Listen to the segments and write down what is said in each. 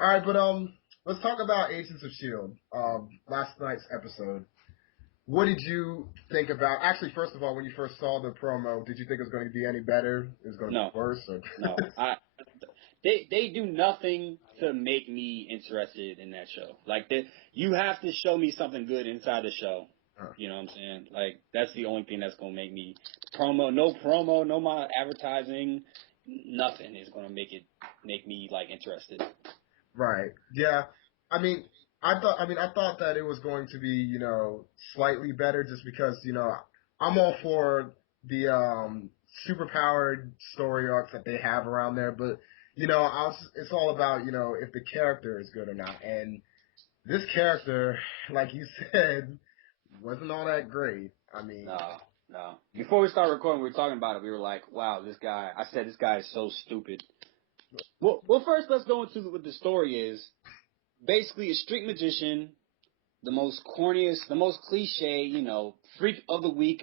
All right, but let's talk about Agents of Shield. Last night's episode. What did you think about? Actually, first of all, when you first saw the promo, did you think it was going to be any better? It was going to be No, worse? Or? no. They do nothing to make me interested in that show. Like you have to show me something good inside the show. Huh. You know what I'm saying? Like that's the only thing that's gonna make me promo, no my advertising, nothing is gonna make me like interested. Right. Yeah. I mean, I thought that it was going to be, slightly better just because, I'm all for the superpowered story arcs that they have around there, but it's all about, if the character is good or not. And this character, like you said, wasn't all that great. I mean, No. Before we started recording, we were talking about it. We were like, wow, this guy. I said this guy is so stupid. Well, first let's go into what the story is. Basically, a street magician, the most corniest, the most cliche, freak of the week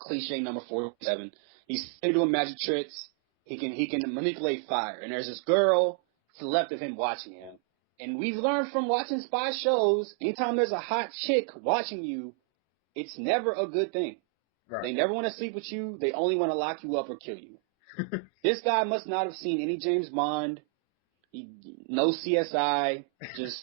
cliche number 47. He's doing magic tricks. He can manipulate fire. And there's this girl to the left of him watching him. And we've learned from watching spy shows, anytime there's a hot chick watching you, it's never a good thing. right. They never want to sleep with you. They only want to lock you up or kill you. This guy must not have seen any James Bond. No CSI. Just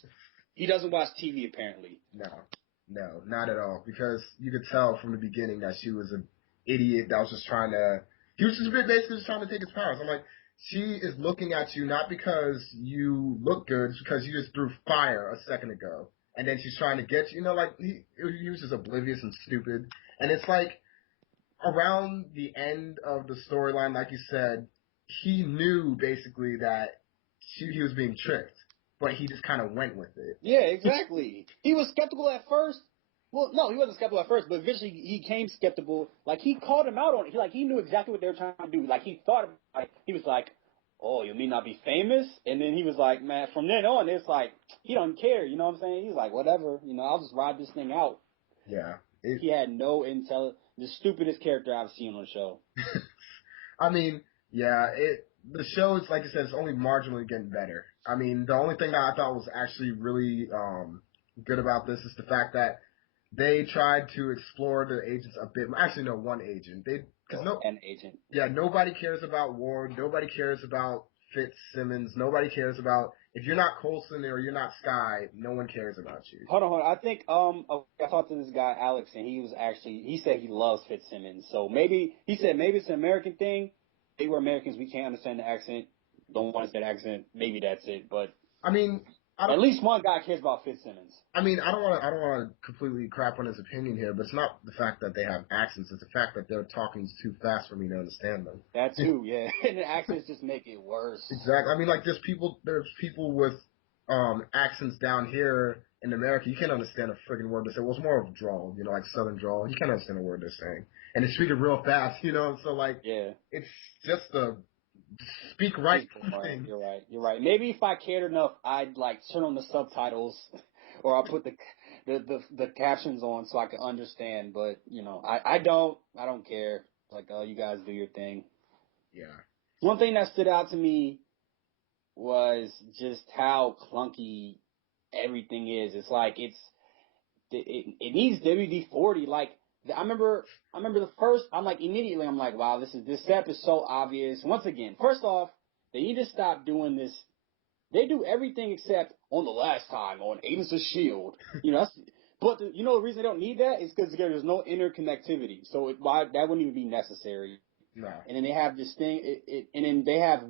he doesn't watch TV apparently. No, not at all. Because you could tell from the beginning that she was an idiot that was just trying to. He was just basically just trying to take his powers. I'm like, she is looking at you not because you look good, it's because you just threw fire a second ago, and then she's trying to get you. He was just oblivious and stupid. And it's like around the end of the storyline, like you said, he knew basically that he was being tricked, but he just kind of went with it. Yeah, exactly. He was skeptical at first. Well, no, he wasn't skeptical at first, but eventually he became skeptical. Like, he called him out on it. He knew exactly what they were trying to do. Like, he thought, he was like, oh, you mean not be famous? And then he was like, man, from then on, it's like, he don't care, you know what I'm saying? He's like, whatever, I'll just ride this thing out. Yeah. He had no intelligence. The stupidest character I've seen on the show. I mean, yeah, the show is, like I said, it's only marginally getting better. I mean, the only thing that I thought was actually really good about this is the fact that they tried to explore the agents a bit. Actually, no, one agent. An agent. Yeah, nobody cares about Ward. Nobody cares about Fitzsimmons. Nobody cares about if you're not Coulson or you're not Skye. No one cares about you. Hold on. I think I talked to this guy Alex, and he said he loves Fitzsimmons. So maybe it's an American thing. They were Americans. We can't understand the accent. Don't want to say the accent. Maybe that's it. But I mean, at least one guy cares about Fitzsimmons. I mean, I don't want to completely crap on his opinion here, but it's not the fact that they have accents. It's the fact that they're talking too fast for me to understand them. That too, yeah. And the accents just make it worse. Exactly. I mean, like there's people with accents down here in America. You can't understand a friggin' word they say. Well, it's more of a drawl, like Southern drawl. You can't understand a word they're saying, and they speak it real fast, So like, yeah, it's just a speak right thing. You're right. Maybe if I cared enough, I'd like turn on the subtitles, or I'll put the captions on so I can understand. But I don't care. Like, oh, you guys do your thing. Yeah. One thing that stood out to me was just how clunky everything is. It's like it needs WD-40. Like I remember the first. I'm like immediately. I'm like, wow, this step is so obvious. Once again, first off, they need to stop doing this. They do everything except on the last time on Agents of Shield. But the reason they don't need that is because there's no interconnectivity. So that wouldn't even be necessary. No. And then they have this thing, and then they have,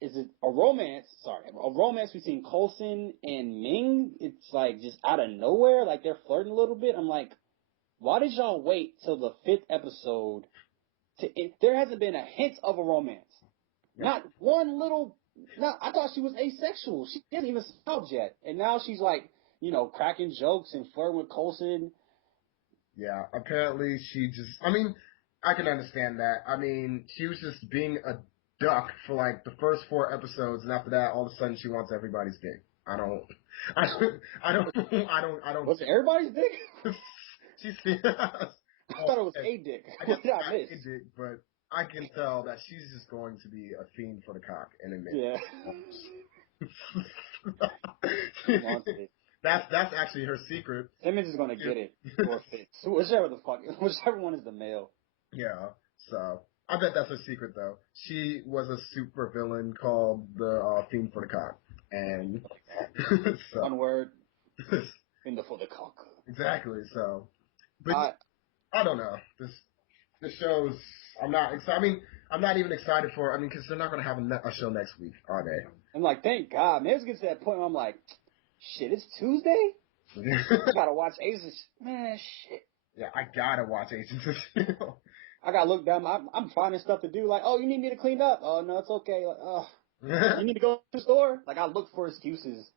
is it a romance? Sorry, a romance between Coulson and Ming. It's like just out of nowhere, like they're flirting a little bit. I'm like, why did y'all wait till the 5th episode? There hasn't been a hint of a romance. Yeah. Not one little. No, I thought she was asexual. She isn't even solved yet, and now she's like, cracking jokes and flirting with Coulson. Yeah, apparently she just. I mean, I can understand that. I mean, she was just being a duck for like the first 4 episodes, and after that, all of a sudden she wants everybody's dick. I don't. Was it everybody's dick? She's. I thought it was a dick. What did I miss? A dick, but I can tell that she's just going to be a fiend for the cock in a minute. Yeah. She wants it. That's actually her secret. Simmons is gonna get it, or Fitz, whichever one is the male. Yeah. So I bet that's her secret though. She was a super villain called the Fiend for the Cock, and so One word, Fiend for the cock. exactly. So, but I I don't know. This show's. I'm not excited. I mean, I'm not even excited for. I mean, because they're not going to have a show next week, are they? I'm like, thank God, man. It's getting to that point where I'm like, shit, it's Tuesday. I gotta watch Aces. Man, shit. Yeah, I gotta watch Agents of Shield. I gotta look down. I'm finding stuff to do. Like, oh, you need me to clean up? Oh no, it's okay. Like, oh, you need to go to the store? Like, I look for excuses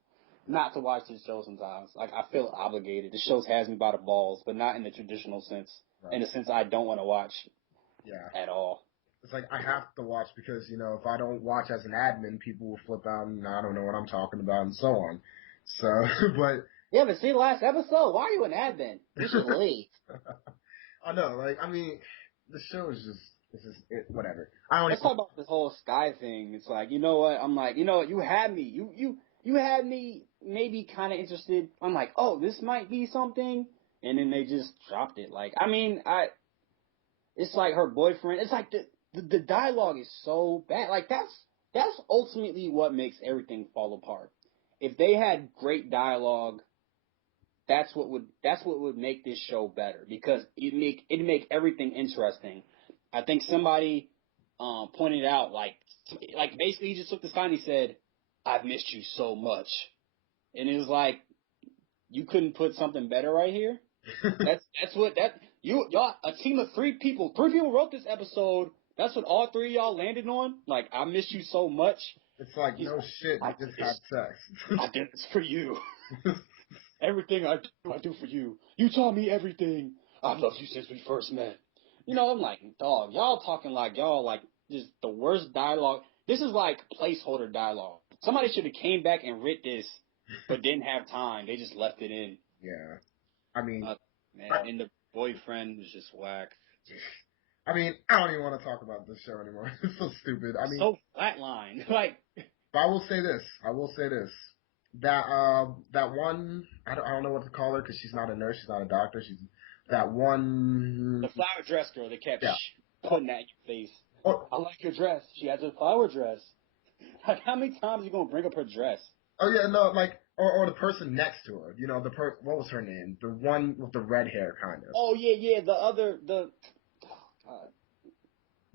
not to watch this show sometimes. Like, I feel obligated. The show has me by the balls, but not in the traditional sense. Right. In the sense I don't want to watch Yeah. at all. It's like I have to watch because, if I don't watch as an admin, people will flip out and I don't know what I'm talking about and so on. So, but. You haven't seen the last episode? Why are you an admin? You should leave. I know, the show is whatever. Let's talk about this whole Sky thing. It's like, you know what? I'm like, you know what? You had me. You had me maybe kind of interested. I'm like, oh, this might be something. And then they just dropped it. Like, I mean, it's like her boyfriend. It's like the dialogue is so bad. Like, that's ultimately what makes everything fall apart. If they had great dialogue, that's what would make this show better, because it'd make everything interesting. I think somebody pointed out, like basically he just took the sign and he said, "I've missed you so much," and it was like, you couldn't put something better right here. Y'all, a team of three people wrote this episode. That's what all three of y'all landed on. Like, I miss you so much. It's like, no shit, they just had sex. I did this for you. Everything I do for you. You taught me everything. I've loved you since we first met. I'm like, dog, y'all talking like y'all like just the worst dialogue. This is like placeholder dialogue. Somebody should have came back and writ this, but didn't have time. They just left it in. Yeah. I mean, and the boyfriend was just whack. I mean, I don't even want to talk about this show anymore. It's so stupid. I mean, so flatline. Like, but I will say this. That one, I don't know what to call her because she's not a nurse, she's not a doctor. She's that one. The flower dress girl that kept yeah. putting that in your face. I like your dress. She has a flower dress. Like, how many times are you gonna bring up her dress? Oh yeah, no, or the person next to her. What was her name? The one with the red hair, kind of. Oh yeah,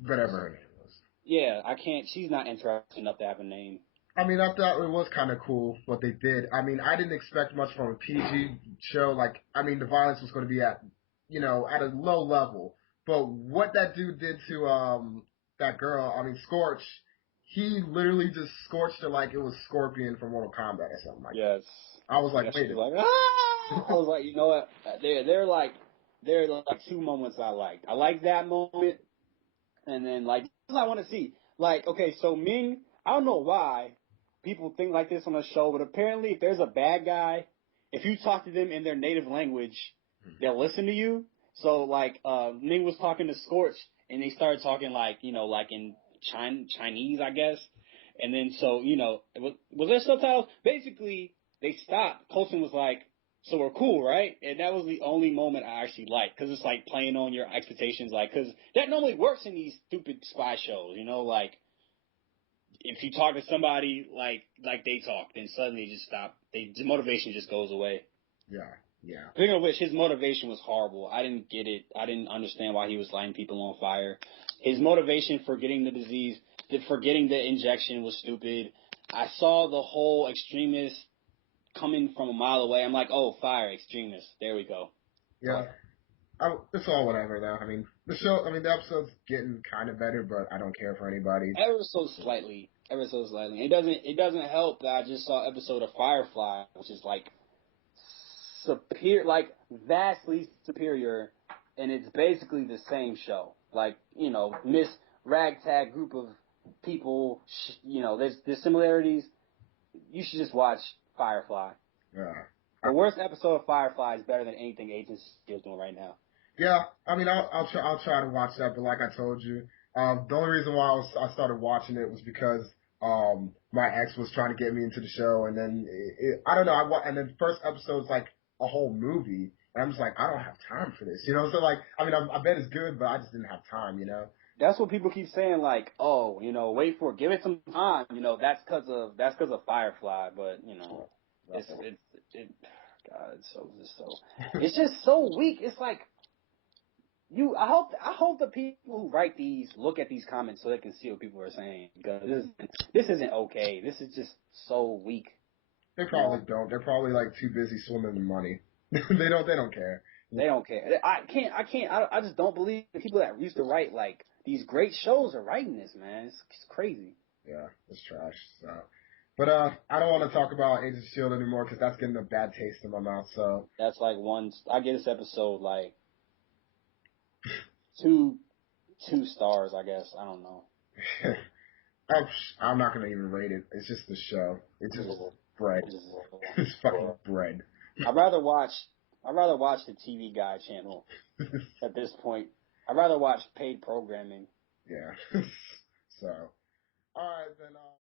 whatever her name was. Yeah, I can't. She's not interesting enough to have a name. I mean, I thought it was kind of cool what they did. I mean, I didn't expect much from a PG show. Like, I mean, the violence was going to be at a low level. But what that dude did to that girl, I mean, Scorch, he literally just scorched her like it was Scorpion from Mortal Kombat or something like that. Yes. I was like, wait a minute. I was like, you know what? They're like two moments I liked. I like that moment, and then like, this is what I want to see. Like, okay, so Ming, I don't know why people think like this on the show, but apparently if there's a bad guy, if you talk to them in their native language, they'll listen to you. So like, Ming was talking to Scorch, and they started talking like, like in Chinese, I guess. And then so, was there subtitles? Basically, they stopped. Coulson was like, so we're cool, right? And that was the only moment I actually liked, because it's like playing on your expectations, like, because that normally works in these stupid spy shows, like, if you talk to somebody like they talk, then suddenly just stop. The motivation just goes away. Yeah. Speaking of which, his motivation was horrible. I didn't get it. I didn't understand why he was lighting people on fire. His motivation for getting the disease, for getting the injection was stupid. I saw the whole extremist coming from a mile away. I'm like, oh, fire, extremist. There we go. Yeah. It's all whatever, though. I mean, the episode's getting kind of better, but I don't care for anybody. Ever so slightly. It doesn't help that I just saw an episode of Firefly, which is like vastly superior, and it's basically the same show. Like, Miss Ragtag group of people, there's similarities. You should just watch Firefly. Yeah. The worst episode of Firefly is better than anything Agents is doing right now. Yeah, I mean, I'll try to watch that, but like I told you, the only reason why I started watching it was because my ex was trying to get me into the show, and then I don't know. And then first episode's like a whole movie, and I'm just like, I don't have time for this, you know. So like, I mean, I bet it's good, but I just didn't have time, you know. That's what people keep saying, like, oh, wait for it, give it some time, that's cause of Firefly, but God, it's just so weak. It's like I hope the people who write these look at these comments so they can see what people are saying, because this isn't okay. This is just so weak. They probably don't. They're probably like too busy swimming in money. They don't care. They don't care. I just don't believe the people that used to write like these great shows are writing this, man. It's crazy. Yeah, it's trash. So, but I don't want to talk about Agents of S.H.I.E.L.D. anymore because that's getting a bad taste in my mouth. So that's like I give this episode like two stars, I guess. I don't know. I'm not gonna even rate it. It's just the show. It's just bread. It's fucking bread. I'd rather watch the TV Guide channel at this point. I'd rather watch paid programming. Yeah. So, all right then.